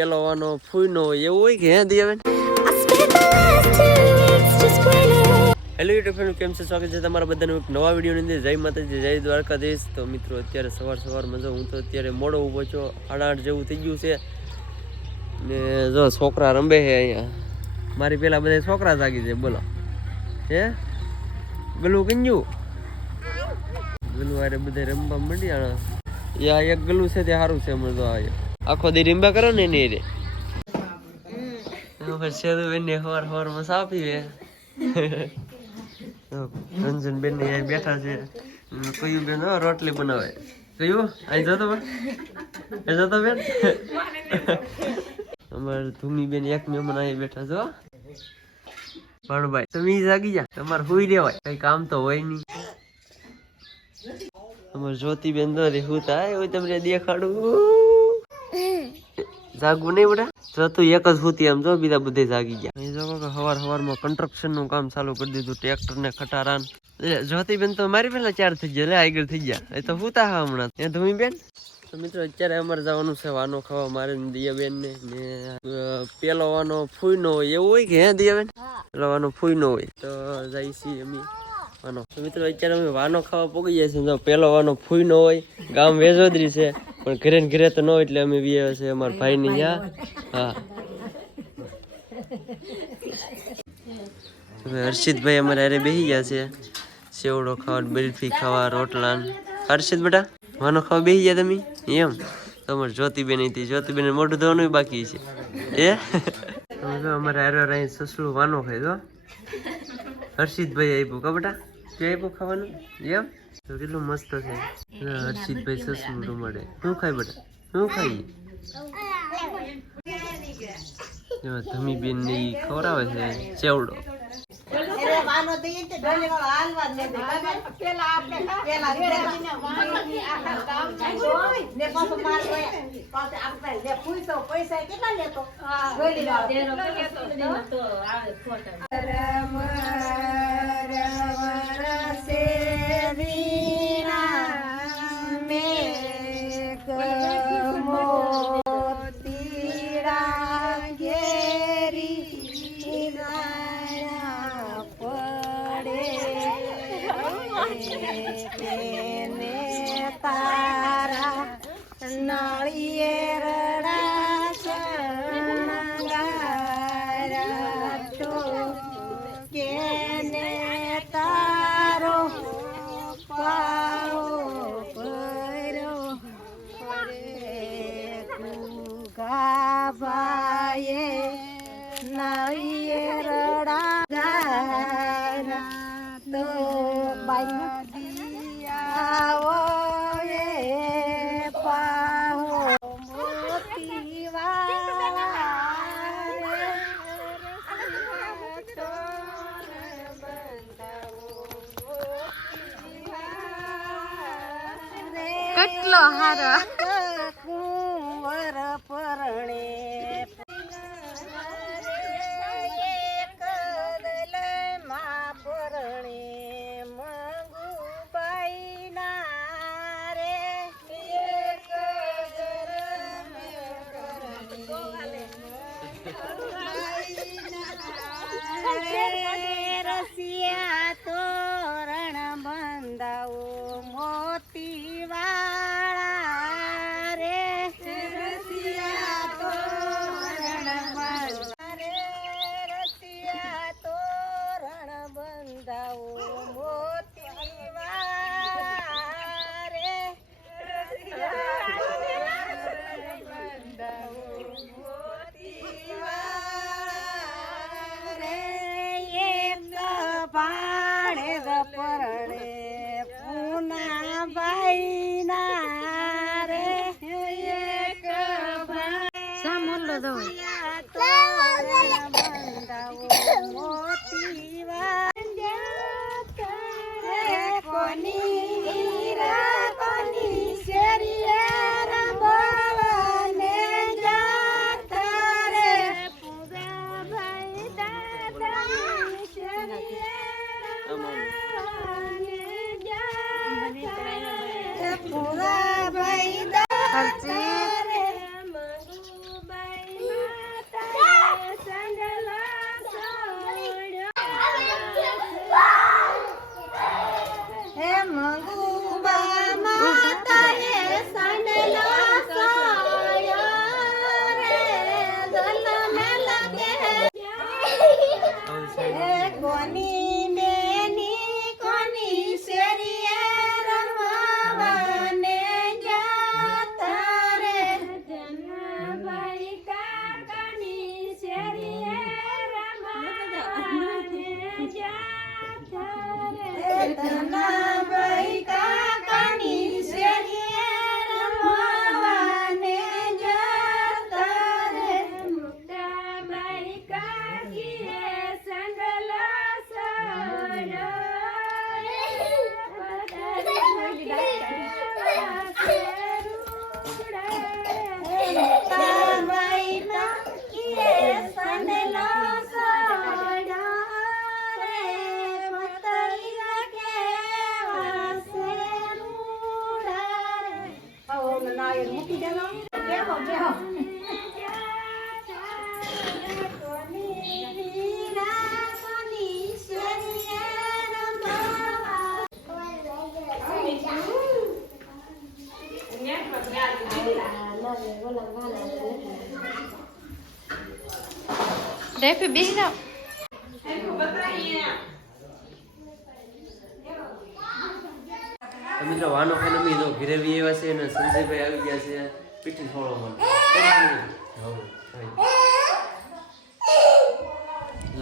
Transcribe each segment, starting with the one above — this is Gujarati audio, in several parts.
પેલો વાનો ફૂઈનો હોય એવું હોય કે હે દિયાબેન? હેલો યુટ્યુબ ફ્રેન્ડ, કેમ છે? સ્વાગત છે તમારા બધાનું એક નવા વિડીયોની અંદર. જય માતાજી, જય દ્વારકાધીશ. તો મિત્રો અત્યારે સવારમાં જો હું તો અત્યારે મોડો ઊભો છો, 8:30 જેવું થઈ ગયું છે ને જો છોકરા રમે છે અહીંયા. મારી પેલા બધા છોકરા જાગી છે. બોલો હે ગલું કંજુ ગલું અરે બધા રમવા માંડ્યા. યા એક ગલું છે તે સારું છે. હમણાં તો આખો દી રીંબા કરો ને એની રે સવાર સાપ પીવે. રંજન બેન ને બેઠા છે. કયું બેન રોટલી બનાવે. કયું અહીં જતો બેન અમારે ધૂમી બેન એક મહેમાન અહીં બેઠા છો. ભાણભાઈ તમે જાગી જા, તમારે સુઈ રહેવાય, કઈ કામ તો હોય નહીં. અમારે જ્યોતિ બેન તો હું થાય એવું તમને દેખાડું. જાગવું નહીં બેટા, જો તું એક જ સુતી એમ જો, બીજા બધે જાગી ગયા. જો સવારમાં કન્સ્ટ્રક્શન નું કામ ચાલુ કરી દીધું, ટ્રેક્ટર ને ખટારાન. જ્યોતિ બેન તો મારી પેલા 4 થઈ ગયા, આગળ થઈ ગયા. એ તો સુતા હા હમણાં. ત્યાં ધૂમી બેન તો મિત્રો અત્યારે અમારે જવાનું છે વાનો ખાવા, મારે દિયાબેન ને. પેલો વાનો ફૂઈનો હોય એવું હોય કે હે દિયાબેન? પેલો વાનો ફૂઈનો હોય તો જાય છીએ અમે વાનો. તો મિત્રો અત્યારે અમે વાનો ખાવા પોગી જાય છે. પેલો વાનો ફૂઈનો હોય, ગામ વેજોદરી છે પણ ઘરે ને ઘરે તો ન હોય, એટલે અમે બી છે અમારા ભાઈ ની ત્યાં. હા હર્ષિતભાઈ અમારે અરે બેસી ગયા છે સેવડો ખાવા, બરફી ખાવા, રોટલા. હર્ષિત બેટા વાનો ખાવા બેસી ગયા તમે એમ? તમારે જ્યોતિબેન હતી, જ્યોતિબેન મોઢું ધોવાનું બાકી છે એ. અમારે હારે અહીં સસલું વાનો ખાય તો હર્ષિતભાઈ આપ્યું કા બેટા? ક્યાં આપ્યું ખાવાનું એમ? તો કેટલું મસ્ત છે. હર્ષિતભાઈ સસલું રમાડે. શું ખાય બેટા, શું ખાઈ? ધમી બેન ને ખવડાવે છે ચેવડો. કેટલો હારો કુંવર પરણે માં પરણે મંગુબાઈ ના રે રસિયા તોરણ બંધાવો મોતી વાળા રે. રસિયા તોરણ બંધાવો મોતી વાળા રે. બંધાવો મોતી વાળા રે. એક ભાણે પરણે પૂના ભાઈ ના રે. એક સામોલો દો બંધાવો મોતી વાળા કોની શેરીએ રબવાને જાતા રે. પૂરા ભાઈ દાદાની શેરીએ રબવાને જાતા રે. પૂરા ભાઈ દાદા રે મંગુબાઈ કોની બેની કોની શેરીએ રમવાને જાતા રે જનાભાઈ કાકાની શેરીએ રમવાને જાતા રે જનાભાઈ કાકાની શેરીએ રમવાને જાતા રે મુક્તાબાઈ કાકીએ સંગલો સોડ્યો મુક્તાબાઈ કાકીએ સંગલો સોડ્યો રે પતરીયા કેવા છે રૂડા રે ઓલો નાયર મૂકી દેલો બેહો બેહો કોની વીરા કોની શેરીએ રેફી બેસી જાઓ. મિત્રો વાનો ખાને અમે જો ઘરે બી એવા છે ને સંજયભાઈ આવી ગયા છે પીઠી થોડો મને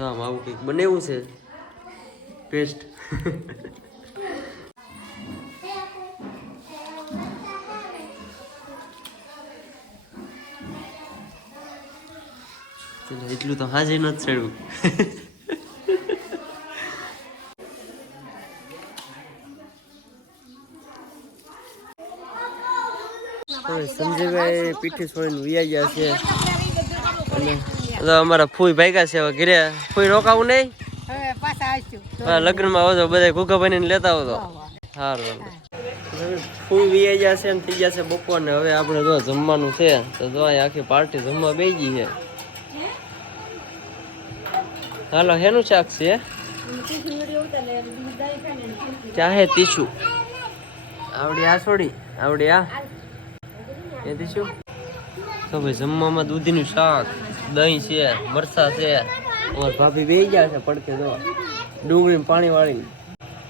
આવું કંઈક બનાવ્યું છે પેસ્ટ એટલું તો હાજે નથી ચડ્યું સંજયભાઈ પીઠી છોડીને વિયા ગયા છે અને અમારા ફૂઈ ભાગ્યા છે હવે ઘરે. ફૂઈ રોકાવું નહીં? હા, લગ્નમાં આવજો બધા ઘૂઘા બનીને લેતા આવજો. સારું ફૂઈ વિયા ગયા છે ને થઈ ગયા છે બપોર ને હવે આપણે જો જમવાનું છે તો જો આખી પાર્ટી જમવા બેસી ગઈ છે. હાલો હેનું શાક છે? ચાહે તીછું આવડી આ છોડી આવડી આ એ તીછું તો ભાઈ જમવામાં દૂધીનું શાક દહીં છે મરસા છે. અમારા ભાભી બે ગયા છે પડકે જો ડુંગળી પાણી વાળીને.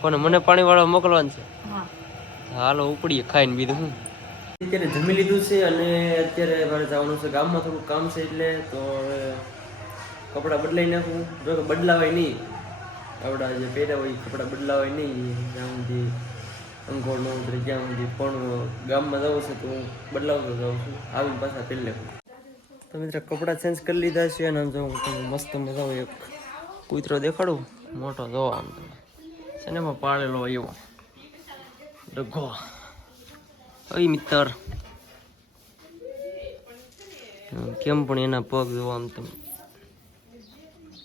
કોને મને પાણી વાળવા મોકલવાનું છે? હાલો ઉપડીએ ખાઈને બીજું હું. અત્યારે જમી લીધું છે અને અત્યારે મારે જવાનું છે ગામમાં થોડું કામ છે એટલે તો કપડાં બદલાઈ નાખું. જો કે બદલાવાય નહીં આપણા જે પહેર્યા હોય કપડાં બદલાવાય નહીં જ્યાં સુધી અંકોળ ન ઉતરે જ્યાં સુધી પણ ગામમાં જવું છે તો હું બદલાવતો જાઉં છું આવીને પાછા પહેરી નાખું. તો મિત્રો કપડાં ચેન્જ કરી લીધા છે અને આમ જો તમે મસ્ત મજાનો એક કૂતરો દેખાડું મોટો જોવા આમ તમે છે ને એમાં પાડેલો એવો ડઘો. ઓય મિત્ર કેમ પણ એના પગ જોવા આમ તમે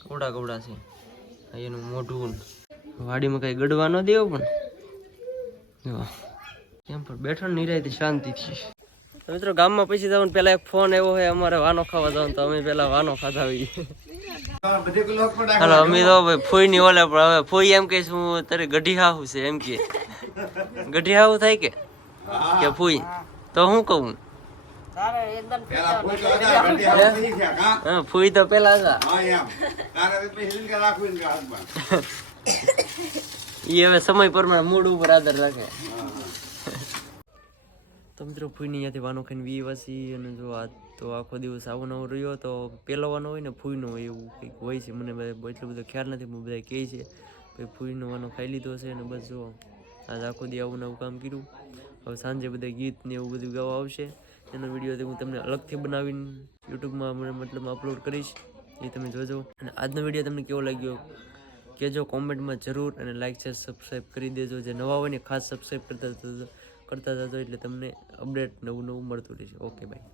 કવડા કવડા છે. એનું મોઢું વાડીમાં કઈ ગડવા ન દેવો પણ એમ પણ બેઠો નિરાયતી શાંતિથી. મિત્રો ગામમાં પછી જવાનું પેલા એક ફોન આવ્યો હોય અમારે વાનો ખાવા જવાનું તો અમે પેલા વાનો ખાધા હોઈએ. હાલો અમે તો ભાઈ ફૂઈ ની ઓલે પણ હવે ફૂઈ એમ કહીશ હું તારે ગઢી હાવું છે એમ કે ગઢી હાવું થાય કે ફૂઈ તો હું કહું ફૂઈ તો પેલા હતા એ હવે સમય પ્રમાણે મૂડ ઉપર આધાર રાખે. તો મિત્રો ફૂઈની ત્યાંથી વાનો ખાઈને વીવાસી અને જો આ તો આખો દિવસ આવો નવો રહ્યો તો પેલો વાનો હોય ને ફૂઈનો હોય એવું કંઈક હોય છે. મને એટલો બધો ખ્યાલ નથી પણ બધા કહે છે ભાઈ ફૂઈનો વાનો ખાઈ લીધો છે અને બસ જો આજ આખો દી આવું નવું કામ કર્યું. હવે સાંજે બધા ગીત ને એવું બધું ગાવા આવશે એનો વિડીયો હું તમને અલગથી બનાવીને યુટ્યુબમાં મતલબ અપલોડ કરીશ એ તમે જોજો. અને આજનો વિડીયો તમને કેવો લાગ્યો કહેજો કોમેન્ટમાં જરૂર અને લાઈક શેર સબસ્ક્રાઈબ કરી દેજો. જે નવા હોય ને ખાસ સબસ્ક્રાઈબ કરતા જજો એટલે તમને અપડેટ નવું મળતું રહેશે. Okay bye.